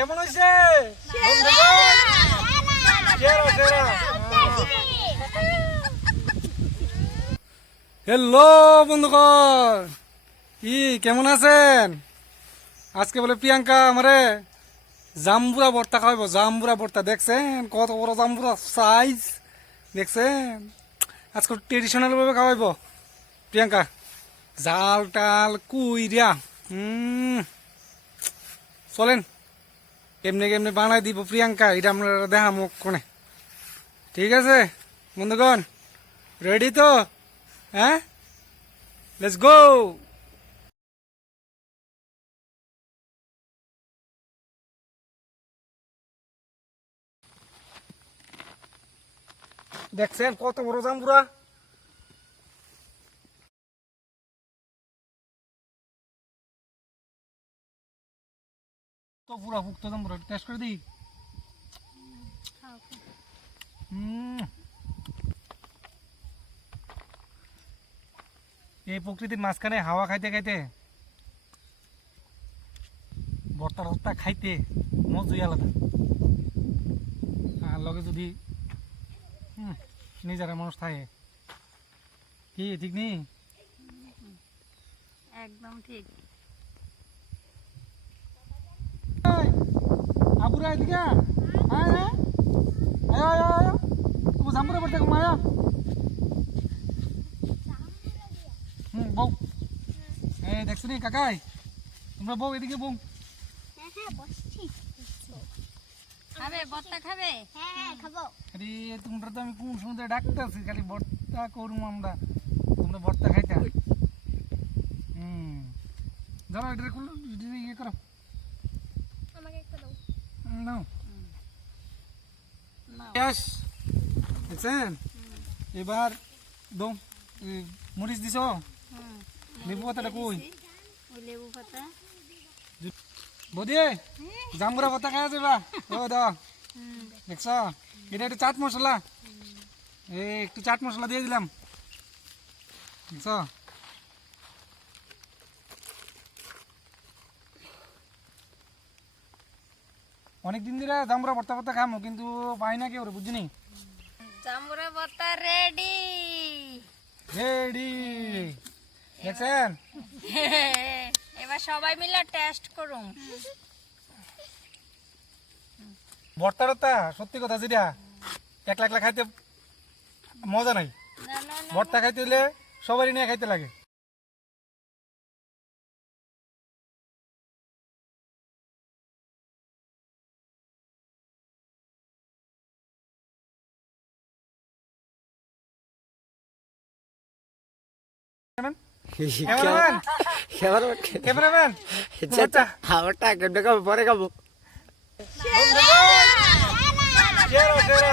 কেমন হয়েছে হ্যালো বন্ধুগণ, কেমন আছেন? আজকে বলে প্রিয়াঙ্কা আমারে জাম্বুরা ভর্তা খাওয়াবো। জাম্বুরা ভর্তা দেখছেন কত বড় জাম্বুরা সাইজ দেখছেন? আজকে ট্রেডিশনাল ভাবে খাওয়াইবো প্রিয়াঙ্কা। জাল টাল কুইরা চলেন কেমনে কেমনে বানাই দিব প্রিয়াঙ্কা, এটা আমরা দেখা মুখ কোনে। ঠিক আছে বন্ধুগণ, রেডি তো? হ্যাঁ, লেটস গো। দেখছেন কত বড় জাম্বুরা? তো পুরা ভুক্ত জাম্বুরা টেস্ট করে দিই। এই প্রকৃতির মাঝখানে হাওয়া খাইতে খাইতে ভর্তা ভর্তা খাইতে মজাই আলাদা। আর লগে যদি নিজেরা মানুষ থাকে, কি ঠিক নেই? একদম ঠিক। আবুরা এদিকে আয়, আয় আয় আয়, তুমি জাম্বুরা ভর্তা ঘুমায়। বউ, এই দেখছো নি কাকাই, তোমরা বউ এদিকে বউ। খাবে ভর্তা খাবে? হ্যাঁ হ্যাঁ খাবো। আরে তোমরা তো আমি কোন সময় ডাকতেছি খালি ভর্তা করবো আমরা, তোমরা ভর্তা খাইতা। ধরো এটা করলো, ইয়ে করো, আমাকে একটা দাও। নাও। নাও। ইয়াস, দেখছেন? এবার দম মরিচ দিছ, লেবু পাতাটা কই? ওই লেবু পাতা। বৌদি জাম্বুরা পাতা খাওয়া যাবা? ও দাও, দেখছ? এটা একটু চাট মশলা, একটু চাট মশলা দিয়ে দিলাম, দেখছ? অনেকদিন ধরে জাম্বুরা ভর্তা ভর্তা খামো, কিন্তু পাই না কেউ, বুঝিনি। জাম্বুরা ভর্তা রেডি রেডি, দেখছেন? এবার সবাই মিলে টেস্ট করুন। ভর্তা টর্তা সত্যি কথা যেটা একলা একলা খাইতে মজা নাই, না না না, ভর্তা খাইতে হলে সবারই নিয়ে খাইতে লাগে। ক্যামেরাম্যান খাবারটা কেমনে খাবো, পরে খাবো। সেরা সেরা